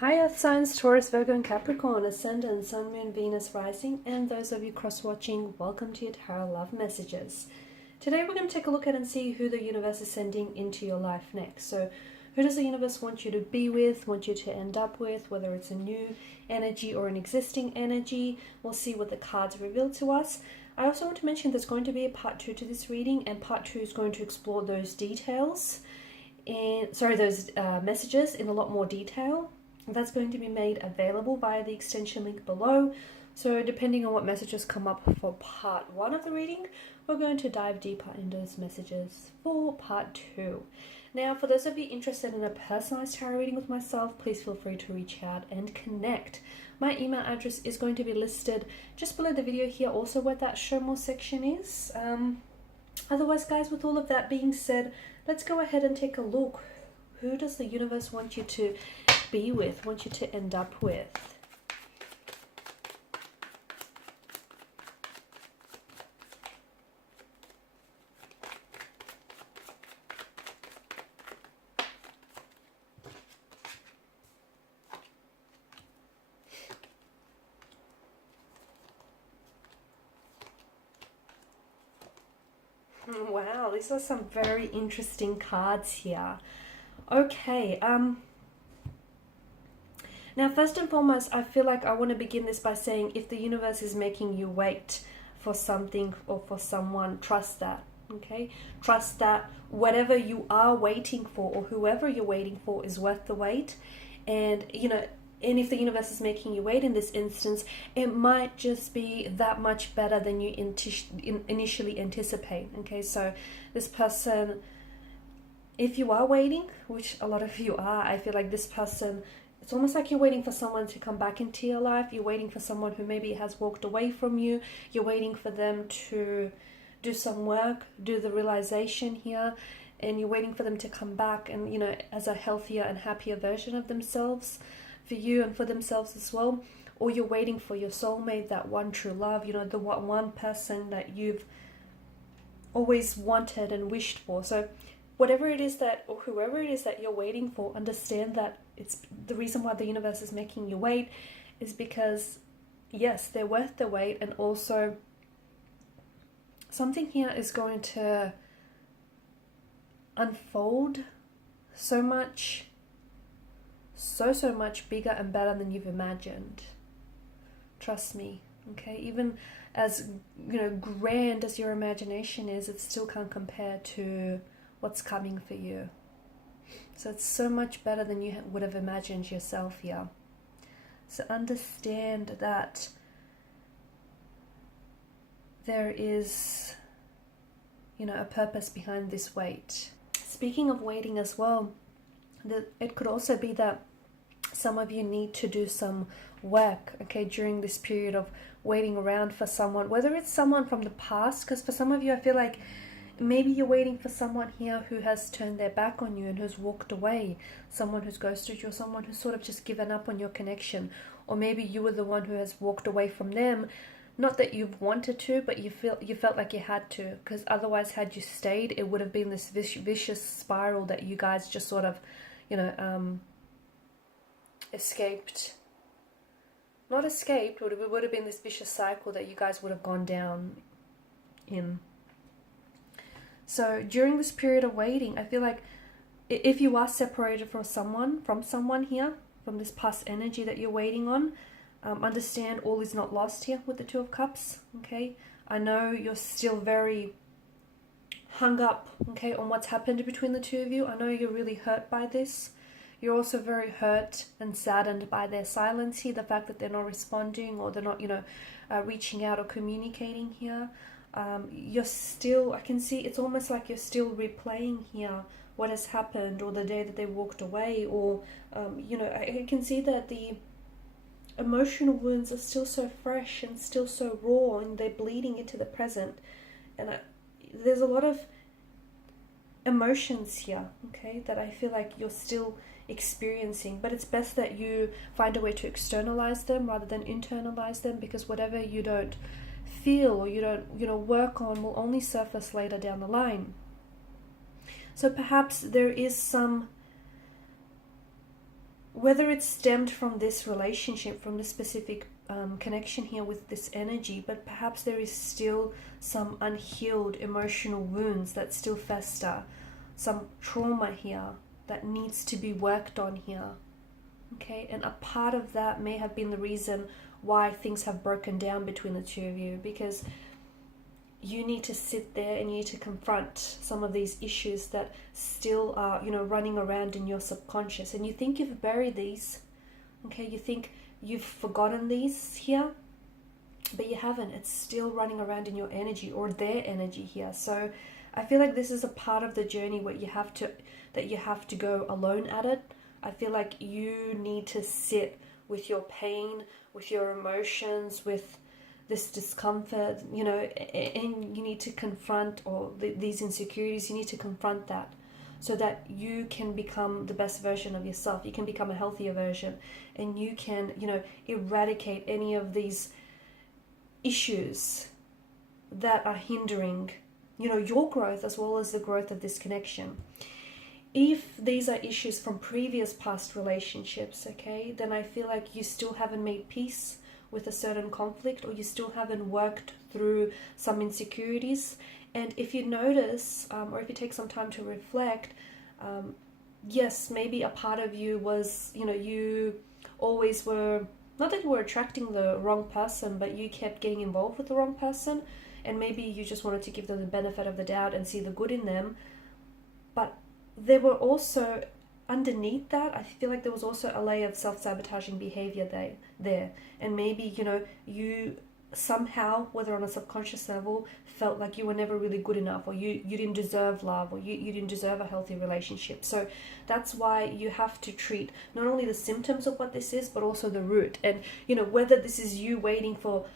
Hi Earth signs, Taurus, Virgo and Capricorn, Ascendant, Sun, Moon, Venus, Rising, and those of you cross-watching, welcome to your Tarot Love Messages. Today we're going to take a look at and see who the universe is sending into your life next. So who does the universe want you to be with, want you to end up with, whether it's a new energy or an existing energy. We'll see what the cards reveal to us. I also want to mention there's going to be a part 2 to this reading, and part 2 is going to explore those details, those messages in a lot more detail. That's going to be made available via the extension link below. So depending on what messages come up for part 1 of the reading, we're going to dive deeper into those messages for part 2. Now, for those of you interested in a personalized tarot reading with myself, please feel free to reach out and connect. My email address is going to be listed just below the video here, also where that show more section is. Otherwise, guys, with all of that being said, let's go ahead and take a look. Who does the universe want you to be with, want you to end up with? Wow, these are some very interesting cards here. Okay, now first and foremost, I feel like I want to begin this by saying if the universe is making you wait for something or for someone, trust that, okay? Trust that whatever you are waiting for or whoever you're waiting for is worth the wait. And, and if the universe is making you wait in this instance, it might just be that much better than you initially anticipate, okay? So this person, if you are waiting, which a lot of you are, I feel like this person, it's almost like you're waiting for someone to come back into your life. You're waiting for someone who maybe has walked away from you. You're waiting for them to do some work, do the realization here, and you're waiting for them to come back and, as a healthier and happier version of themselves for you and for themselves as well. Or you're waiting for your soulmate, that one true love, the one person that you've always wanted and wished for. So whatever it is that, or whoever it is that you're waiting for, understand that it's the reason why the universe is making you wait is because, yes, they're worth the wait. And also something here is going to unfold so much bigger and better than you've imagined. Trust me, okay? Even as, grand as your imagination is, it still can't compare to what's coming for you. So it's so much better than you would have imagined yourself here. So understand that there is, a purpose behind this wait. Speaking of waiting as well, it could also be that some of you need to do some work, okay, during this period of waiting around for someone, whether it's someone from the past, because for some of you, I feel like maybe you're waiting for someone here who has turned their back on you and who's walked away, someone who's ghosted you, or someone who's sort of just given up on your connection. Or maybe you were the one who has walked away from them, not that you've wanted to, but you felt like you had to, because otherwise had you stayed, it would have been this vicious spiral that you guys just sort of, escaped. Not escaped, but it would have been this vicious cycle that you guys would have gone down in. So during this period of waiting, I feel like if you are separated from someone here, from this past energy that you're waiting on, understand all is not lost here with the Two of Cups, okay? I know you're still very hung up, okay, on what's happened between the two of you. I know you're really hurt by this. You're also very hurt and saddened by their silence here, the fact that they're not responding or they're not, reaching out or communicating here. You're still, I can see, it's almost like you're still replaying here what has happened, or the day that they walked away, or, I can see that the emotional wounds are still so fresh and still so raw, and they're bleeding into the present. And there's a lot of emotions here, okay, that I feel like you're still experiencing, but it's best that you find a way to externalize them rather than internalize them, because whatever you don't feel or you don't work on will only surface later down the line. So perhaps there is some whether it's stemmed from this relationship, from this specific connection here with this energy, but perhaps there is still some unhealed emotional wounds that still fester, some trauma here that needs to be worked on here. Okay, and a part of that may have been the reason why things have broken down between the two of you, because you need to sit there and you need to confront some of these issues that still are, running around in your subconscious. And you think you've buried these, okay? You think you've forgotten these here, but you haven't. It's still running around in your energy, or their energy here. So I feel like this is a part of the journey where you have to go alone at it. I feel like you need to sit with your pain, with your emotions, with this discomfort, and you need to confront these insecurities. You need to confront that so that you can become the best version of yourself. You can become a healthier version, and you can, eradicate any of these issues that are hindering, your growth as well as the growth of this connection. If these are issues from previous past relationships, okay, then I feel like you still haven't made peace with a certain conflict, or you still haven't worked through some insecurities. And if you notice, or if you take some time to reflect, yes, maybe a part of you was, you always were, not that you were attracting the wrong person, but you kept getting involved with the wrong person, and maybe you just wanted to give them the benefit of the doubt and see the good in them. But there were also, underneath that, I feel like there was also a layer of self-sabotaging behavior there. And maybe, you somehow, whether on a subconscious level, felt like you were never really good enough, or you didn't deserve love, or you didn't deserve a healthy relationship. So that's why you have to treat not only the symptoms of what this is, but also the root. And, whether this is you waiting for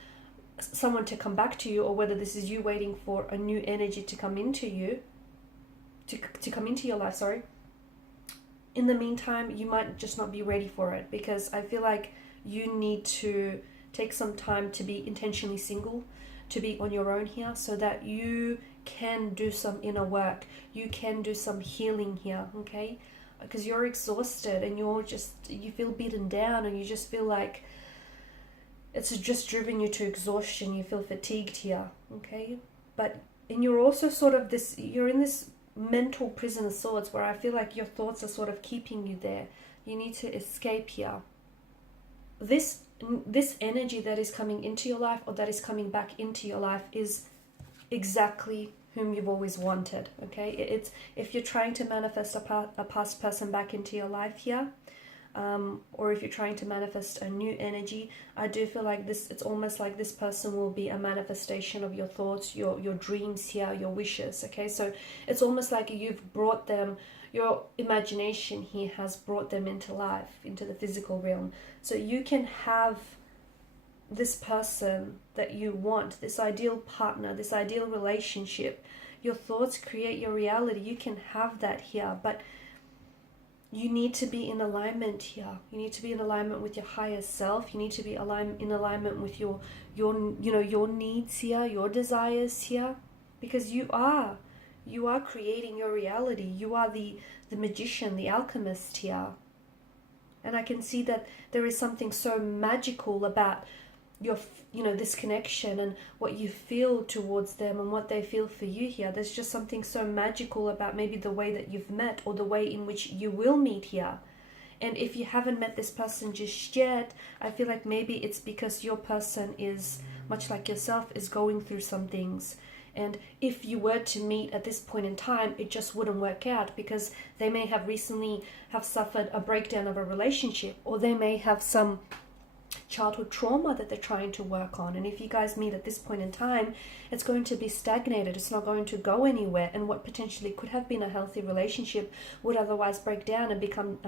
someone to come back to you, or whether this is you waiting for a new energy to come into you, to come into your life, sorry. In the meantime, you might just not be ready for it, because I feel like you need to take some time to be intentionally single, to be on your own here, so that you can do some inner work. You can do some healing here, okay? Because you're exhausted and you feel beaten down, and you just feel like it's just driven you to exhaustion. You feel fatigued here, okay? And you're also you're in this mental prison of sorts, where I feel like your thoughts are sort of keeping you there. You need to escape here. This energy that is coming into your life, or that is coming back into your life, is exactly whom you've always wanted, okay? It's if you're trying to manifest a past person back into your life here, or if you're trying to manifest a new energy, I do feel like it's almost like this person will be a manifestation of your thoughts, your dreams here, your wishes, okay? So it's almost like you've brought them, your imagination here has brought them into life, into the physical realm. So you can have this person that you want, this ideal partner, this ideal relationship. Your thoughts create your reality. You can have that here, but you need to be in alignment here. You need to be in alignment with your higher self. You need to be in alignment with your needs here, your desires here, because you are creating your reality. You are the magician, the alchemist here. And I can see that there is something so magical about this connection and what you feel towards them and what they feel for you here. There's just something so magical about maybe the way that you've met, or the way in which you will meet here. And if you haven't met this person just yet, I feel like maybe it's because your person is, much like yourself, is going through some things. And if you were to meet at this point in time, it just wouldn't work out, because they may have recently suffered a breakdown of a relationship, or they may have some childhood trauma that they're trying to work on. And if you guys meet at this point in time, it's going to be stagnated. It's not going to go anywhere. And what potentially could have been a healthy relationship would otherwise break down and become,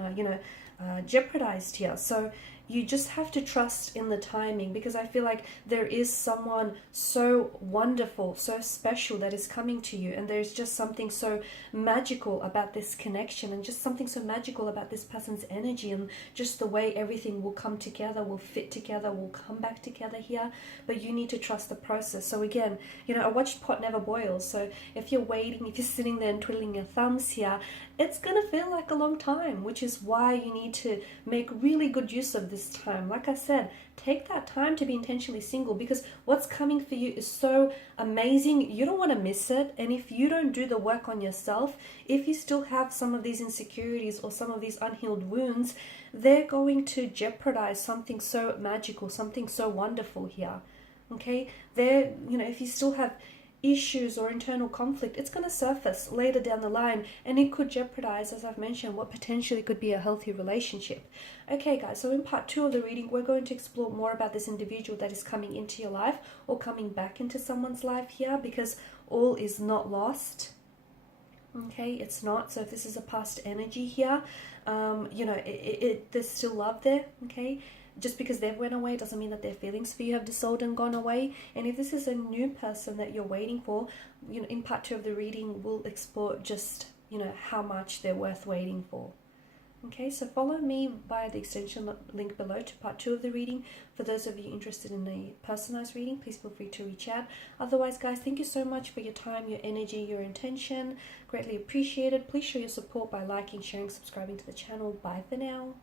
jeopardized here. So you just have to trust in the timing, because I feel like there is someone so wonderful, so special that is coming to you, and there's just something so magical about this connection, and just something so magical about this person's energy, and just the way everything will come together, will fit together, will come back together here. But you need to trust the process. So again, a watched pot never boils. So if you're waiting, if you're sitting there and twiddling your thumbs here, it's going to feel like a long time, which is why you need to make really good use of this time. Like I said, take that time to be intentionally single, because what's coming for you is so amazing. You don't want to miss it. And if you don't do the work on yourself, if you still have some of these insecurities or some of these unhealed wounds, they're going to jeopardize something so magical, something so wonderful here. Okay, if you still have issues or internal conflict, it's going to surface later down the line, and it could jeopardize, as I've mentioned, what potentially could be a healthy relationship. Okay guys, so in part 2 of the reading, we're going to explore more about this individual that is coming into your life or coming back into someone's life here, because all is not lost. Okay, it's not. So if this is a past energy here, there's still love there. Okay, just because they've went away doesn't mean that their feelings for you have dissolved and gone away. And if this is a new person that you're waiting for, in part 2 of the reading, we'll explore just, how much they're worth waiting for. Okay, so follow me via the extension link below to part 2 of the reading. For those of you interested in a personalized reading, please feel free to reach out. Otherwise, guys, thank you so much for your time, your energy, your intention. Greatly appreciated. Please show your support by liking, sharing, subscribing to the channel. Bye for now.